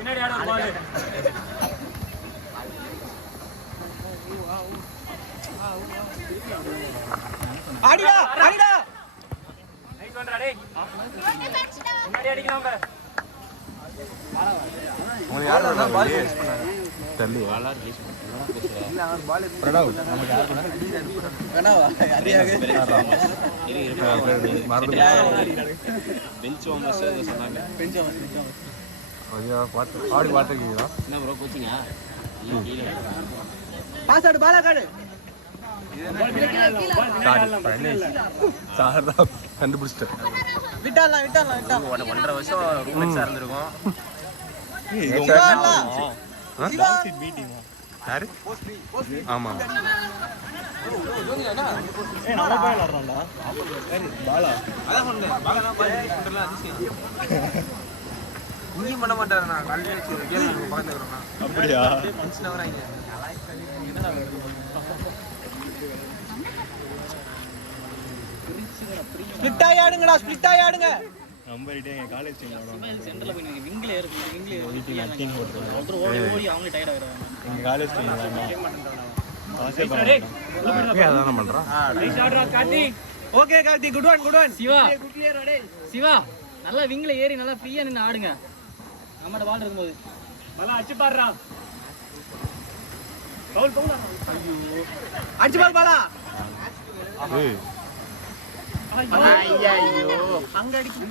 பின்னாடி ஆடு பால் ஆடிடா ஆடிடா நைஸ் பண்றா டேய் முன்னாடி அடிக்கலாம் பாரு உங்களுக்கு யார் வேணா பால் ரிலீஸ் பண்ணாங்க தள்ளி பாலா ரிலீஸ் பண்ணா இல்ல அவர் பால் பிரடாவ் நமக்கு யார் வேணா கனவா யாரியாக மறந்து பெஞ்ச் வார்மர்ஸ் சொன்னாங்க பெஞ்சா ஐயா பாத்து ஆடி பாத்துக்கீங்களா என்ன ப்ரோ கோச்சிங்கா கீழ பாஸ் ஆடு பாலா காடு சார் தான் கண்டுபிடிச்சிட்டேன் விட்டாலாம் 1.5 வருஷம் ரூம்மேட்ஸா இருந்திருக்கும் யாரு ஆமா இங்கேயும் பண்ண மாட்டாரு நான் பார்த்துக்கிறோம் அப்படியா மனுஷன் வராங்க ஸ்பிளிட் ஆயி ஆடுங்க நம்பர்ட்டே எங்க காலேஜ் டீம் சென்டர்ல போய் நீங்க விங்ல ஏறுங்க விங்ல ஏறி ஒருத்தர் ஓடி அவங்களே டயர்ட் ஆகுறாங்க எங்க காலேஜ் டீம் அதான் பண்றான் நைஸ் ஆடுறா Karthi okay Karthi good one Siva good clear டேய் சிவா நல்லா விங்ல ஏறி நல்லா ஃப்ரீயா நின்னு ஆடுங்க நம்மட்ட பால் இருக்கும்போது நல்லா அடிச்சு பாடுறா பவுல் அடிச்சு பாலா ஏய் ஐயோ அங்க அடிச்சு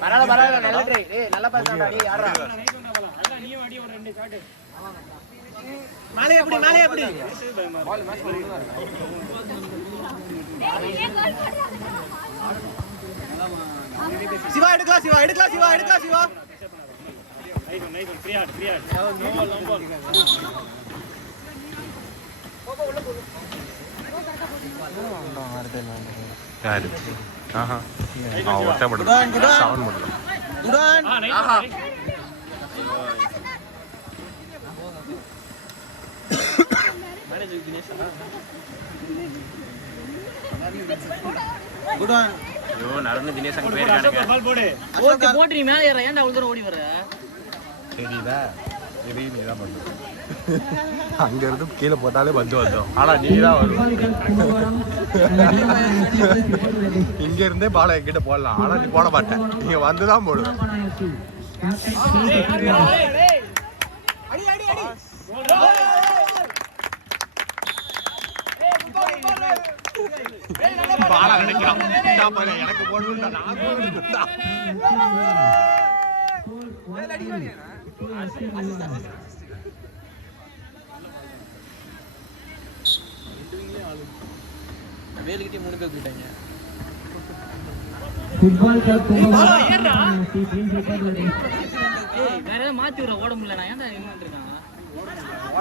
பரவாயில்ல நல்ல ட்ரை டேய் நல்லா பாஸ் டேய் ஆடுறா நைஸ் பண்ணா பாலா நல்லா நீயும் அடி ஒரு ரெண்டு ஷாட் மாலே எப்படி பால் மேட்ச் பண்ணுங்க சிவா எடுக்கலாம் சிவா நைஸ் ஃப்ரீ ஆட் நோ பால் யாரு ஆஹா ஒட்டப்படும் சவுண்ட் மட்டும் குடான் ஆஹா மேனேஜர் தினேஷ் குடான் ஐயோ நடந்து தினேஷ் அங்க போயிருக்கானுங்க பால் போடு ஓகே போட்டு நீ மேல ஏறா ஏன்டா அவ்வளவு தூரம் ஓடி வர தெரியுதா நீ தான் பண்ணுற அங்க இருந்து கீழே போட்டாலே வந்துடும் ஆனா நீ தான் வரும் இங்க இருந்தே பாலை என்கிட்ட போடலாம் ஆனா நீ போட மாட்டேன் நீங்க வந்துதான் போடுவேன் பாலை நினைக்கிறான் எனக்கு போடணும் நான் வேலுக்கிட்டே 3 பேர் போயிட்டாங்க ஃபுட்பால் கிளப் ஏய் வேற ஏதாவது மாத்தி விடுற ஓட முடியல நான் ஏன்டா நின்னுட்டு இருக்கான்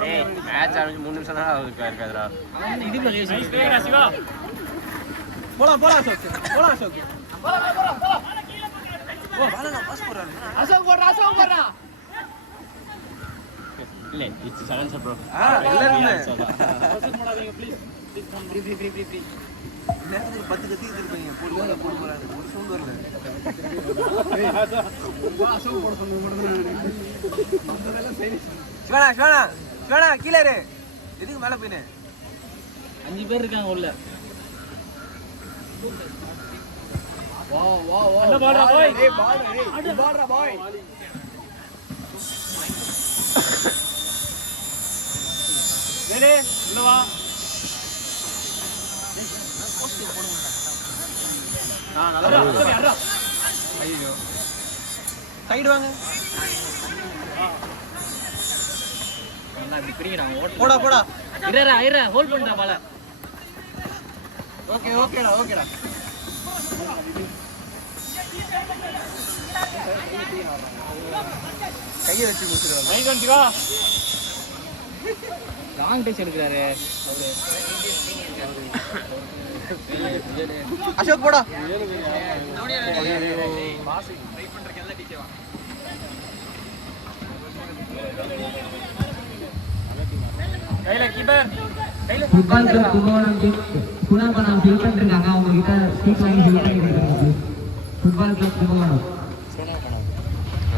ஏய் மேட்ச் ஆரம்பிச்சு 3 நிமிஷம் தான் இருக்காதுடா அவன் இதுல ரேஸ் நைஸ் பிளேடா சிவா போலாம் அசோக் ஓ பாலா பாஸ் போறாரு அசோக் போறா இல்ல இட்ஸ் சலன்ஸ் ப்ரோ எல்லாரும் அசோக் போடாதீங்க ப்ளீஸ் ஃப்ரீ நேரத்துக்கு 10 கத்தி எடுத்துருப்பீங்க போடு போறாங்க ஒரு சவுண்ட் வரல அசோக் போட சொன்னது சிவானா கீழ இரு எதுக்கு மேல போயினே 5 பேர் இருக்காங்க உள்ள வா நல்ல பால்டா பாய் ஏய் பால்டா பாய் வேலே உள்ள வா நல்லா அடிடா ஐயோ சைடு வாங்க நல்லா இப்படி பிரிங்கடா ஓட போடா இறா ஹோல்ட் பண்ணிடா பால ஓகேடா கையை வச்சு குடுத்துறாங்க nice one Siva long touch எடுக்கறாரு அசோக் போடா கையில கீப்பர் கையில ஃபுட்பால் கிளப் கும்பகோணம் குணால் பண்ண ஃபில் பண்ணிருக்காங்க அவங்க கிட்ட ஸ்பீக் வாங்கி ஃபில் பண்ணி கொடுத்துருங்க ஃபுட்பால் கிளப் கும்பகோணம்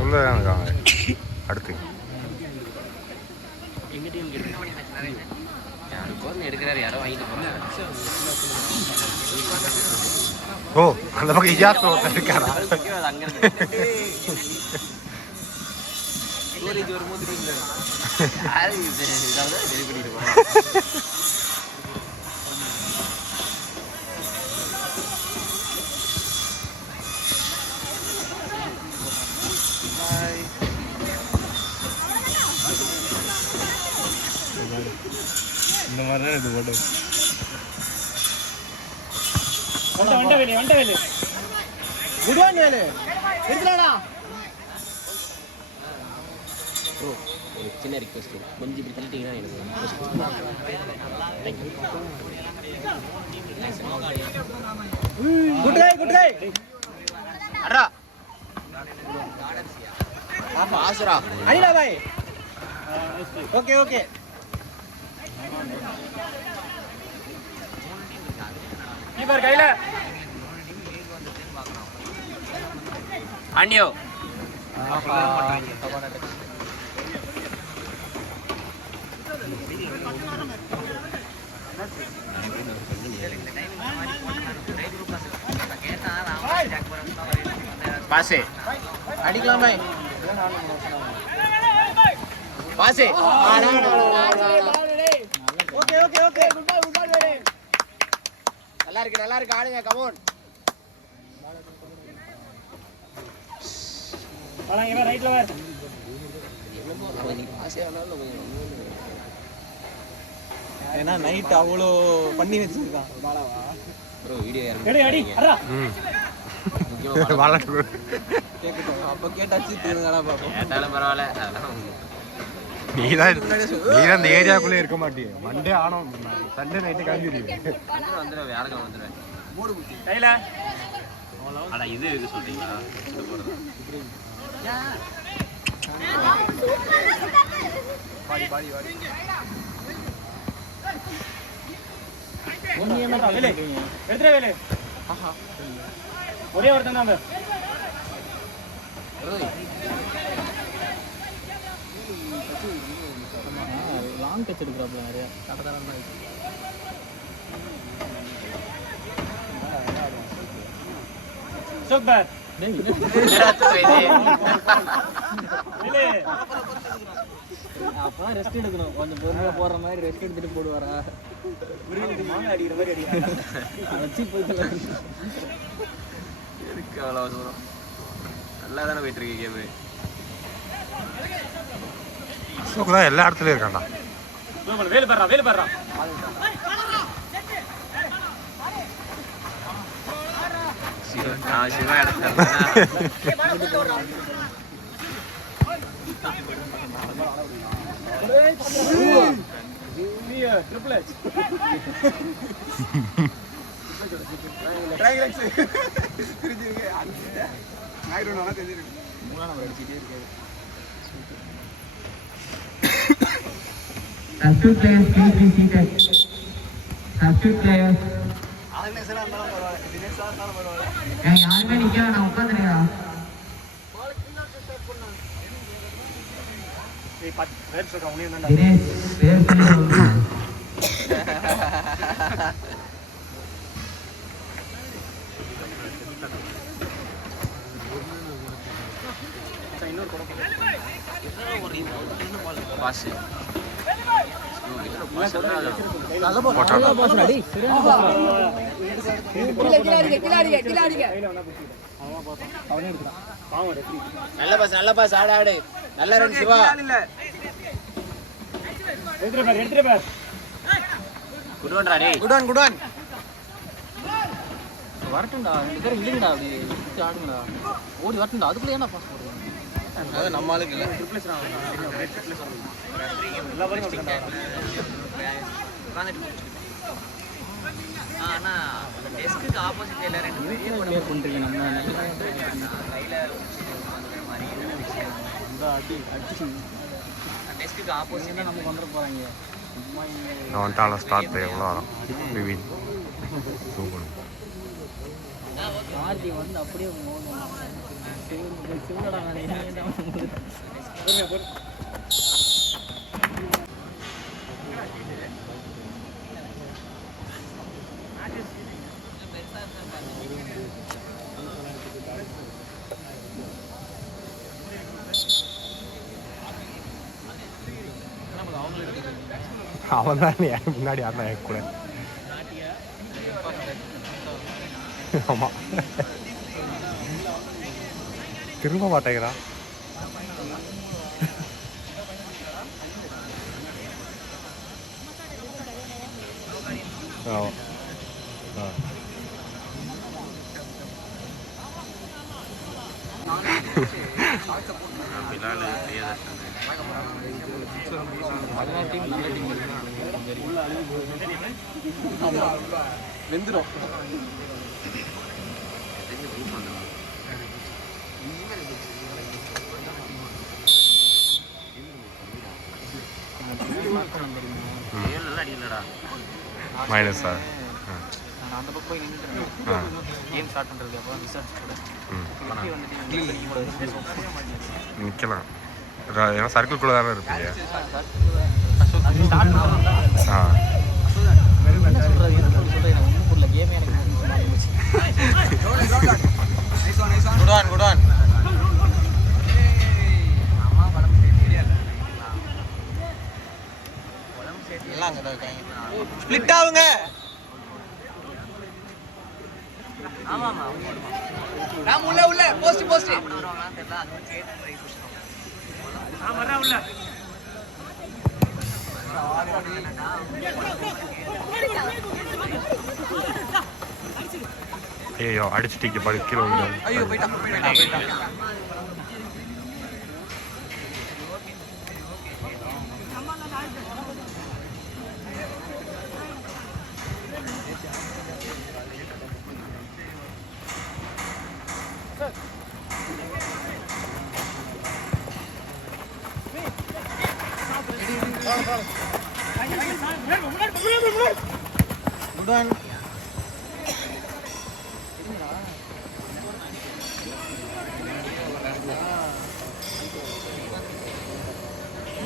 உள்ள இருக்காங்க. அடுத்து எங்க டீம் எடுக்கிறாரு யாரோ வாங்கிட்டு போறாங்க. ஓ அந்த பக்கம் இஜாஸ் ஒருத்தர் இருக்காரா? அங்க இருக்கு ஸ்டோரேஜ் வரும்போது யாரு இதாவது டெலி பண்ணிட்டு போறாங்க. இந்த மாதிரி தான் இது போட்டு வண்ட வேலு குட்வான் வேலு எடுத்துடா. ப்ரோ ஒரு சின்ன ரிக்வெஸ்ட், கொஞ்சம் இப்படி தள்ளிட்டீங்கன்னா எனக்கு குட் கை அடா பாஸ்ரா அனிலா பாய். ஓகே கீப்பர் கையில ஆண்டியோ பாசே அடிக்கலாம் பாய் பாசே ஓகே குட் பால் வேலு. நல்லா இருக்கு ஆடுங்க கமோன் வாங்க இவன் ரைட்ல வர. ஏன்னா நைட் அவ்வளோ பண்ணி வச்சிருக்கான் ப்ரோ வீடியோ எடு அடி அறா. வளர்த்து கேட்கட்டும் அப்போ கேட்டாச்சு திருந்தாடா பார்ப்போம் கேட்டாலும் பரவாயில்ல. அதெல்லாம் நீதான் இந்த ஏரியாக்குள்ளே இருக்க மாட்டியே. மண்டே ஆனோம் சண்டே நைட்டு கிளம்பிடுவீங்க. வந்துடுவேன், யாருக்கும் வந்துடுவேன். கையில அடா இது எது சொல்றீங்களா? இது போறது பாடி வேலு எடுத்துட வேலு. ஒரே ஒருத்தன் தான் லாங் டச் எடுக்கிறாப்ல நிறைய கடத்தரம் தான். சூப்பர் அப்பதான் ரெஸ்ட் எடுக்கணும், கொஞ்சம் பொறுமையா போற மாதிரி ரெஸ்ட் எடுத்துட்டு போடுவாரா. மாங்க அடிக்கிற மாதிரி அடிக்கிறாங்க. வச்சு போய்க்கலாம். எதுக்கு அவ்வளோ தூரம்? நல்லா தானே போயிட்டு இருக்கு கேமு. அசோக் தான் எல்லா இடத்துலயும் இருக்காண்டா. வேலு பாடுறா நான் சிவா இடத்துல Substitute players, please be seated. Substitute players. யாருமே நிக்க வேணாம், உட்காந்துருக்கா. தினேஷ் பேர் சொல்லி சொல்லுங்க. பாஸ் நல்ல பாஸ் ஆடு நல்ல ரன் சிவா. எடுத்துட்டு பார் குட்வன்டா டேய். குடான் வரட்டும்டா, ரெண்டு பேரும் இல்லைங்கடா, அப்படி சுத்தி ஆடுங்கடா, ஓடி வரட்டும்டா. அதுக்குள்ள ஏன்னா பாஸ் போடுறேன். அது நம்ம ஆளுக்கு இல்லை. ஆனா டெஸ்க்கு ஆப்போசிட்ல இல்ல ரெண்டு பெரிய படம் பண்றீங்க நம்ம கையில மாதிரி இந்த அடி அடிச்சு டெஸ்க்கு ஆப்போசிட்ல நம்ம கொண்டு போறாங்க. அவன்ட்டால ஸ்டார்ட் எவ்வளோ வரும் விவின் தூக்கணும். கார்த்தி வந்து அப்படியே சிவனடா நான் பொறுமையா பொறு அவன் தான் முன்னாடி ஆடினா என் கூட. ஆமா திரும்ப மாட்டேங்கிறான். வெந்துடும். மைனஸா? நான் அந்த பக்கம் போய் நின்றுட்டேன் கேம் ஸ்டார்ட் பண்ணுறதுக்கு அப்புறம் ரிசர்ச் கூட நிற்கலாம். ஏன்னா சர்க்கிள்குள்ளே தானே இருப்பீங்க. ஆ ஸ்ப்ளிட் ஆகுங்க. உள்ள போஸ்ட் போஸ்ட் உள்ள ஐயோ அடிச்சுட்டு படுக்கிற. ஐயோ போயிட்டான் போயிட்டான் போயிட்டான்.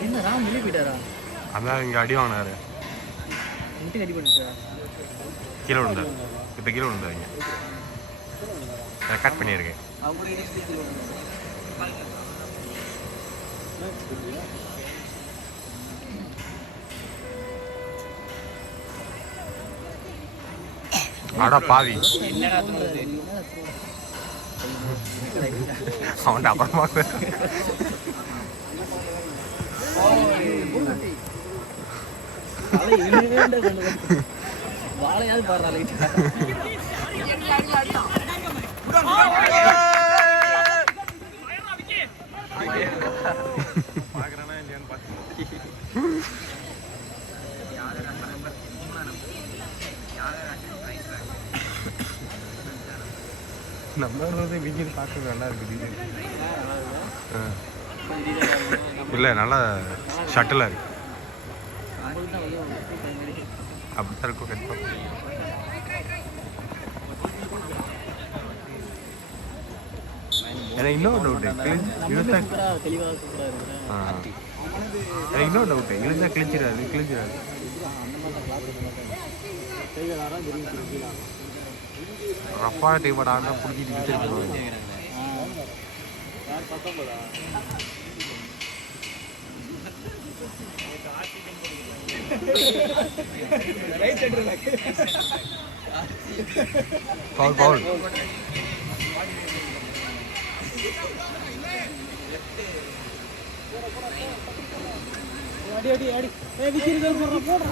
என்னடா வெளியே போயிட்டாரா? அதான் இங்கே அடி வாங்கினாரு. முட்டி அடி பண்ணிச்சா? கீழே விழுந்தார். இப்போ கீழே விழுந்தாங்க. ரெக்கார்ட் பண்ணியிருக்கேன். அடா பாவி அவன்கிட்ட அப்புறமா வாழையாவது பாடுறா லைட்டா. நம்ம விஜய் பார்க்க நல்லா இருக்குது. இல்லை நல்லா ஷட்டிலாக இருக்கு. அப்படித்தான் இருக்கும் கண்டிப்பாக. எனக்கு இன்னொரு டவுட்டு இழுத்தா கிழிச்சிடாது. ரஃபான டீமோட ஆண்டா பிடிச்சிட்டு கிழிச்சிருக்கணும். பவுல் அடி அடி அடி விக்கிறது போடுற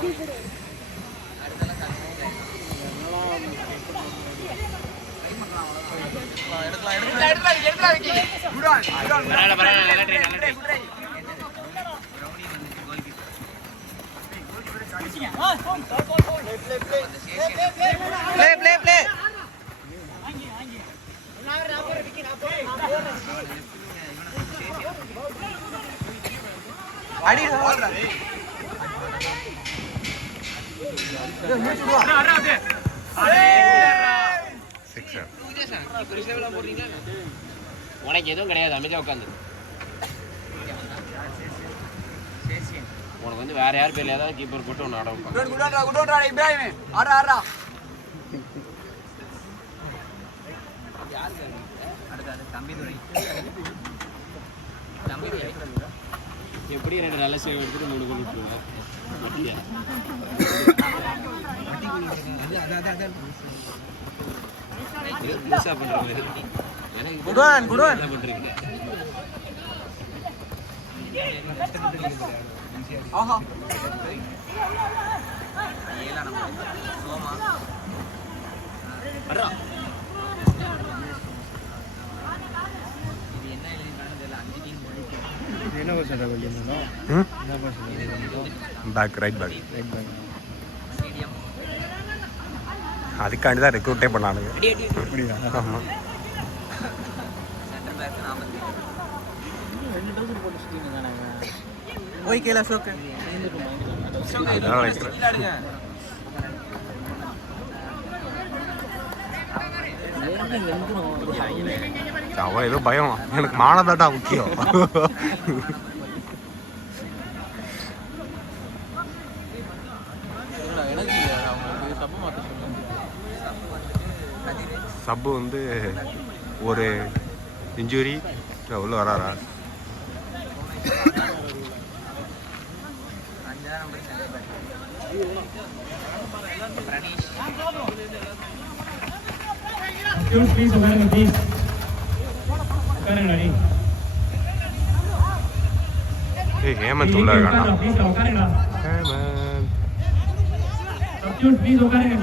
உனக்கு எதுவும் கிடையாது, அமைதியாக உட்காந்து. உனக்கு வந்து வேற யார் பேர்ல ஏதாவது கீப்பர் போட்டு ஒன்று ஆட வைப்பாங்க. எப்படி 2 நல்ல சேவ் எடுத்துட்டு 3 கோல் விட்டுருவேன். புதுசா பண்றேன். என்ன பண்றீங்க? பேக் ரைட் பேக் அதுக்காண்டி தான் ரெக்ரூட்டே பண்ணானுங்க. ஆமாம். 2 டவுசர் போட்டு சுத்திங்க தானே. போய் கேள ஷோக்கு அதான் வைக்கிறேன். அவன் ஏதோ பயம், எனக்கு மானதாட்டா முக்கியம். சப்பு வந்து ஒரு இன்ஜுரி உள்ள வராரா? ப்ளீஸ் உட்காருங்க, ப்ளீஸ் உட்காருங்க. ஏய் ஹேமந்த் உள்ள இருக்கானா? ப்ளீஸ் உட்காருங்க. ஹேமந்த் சப்ஸ்டிட்யூட் ப்ளீஸ் உட்காருங்க.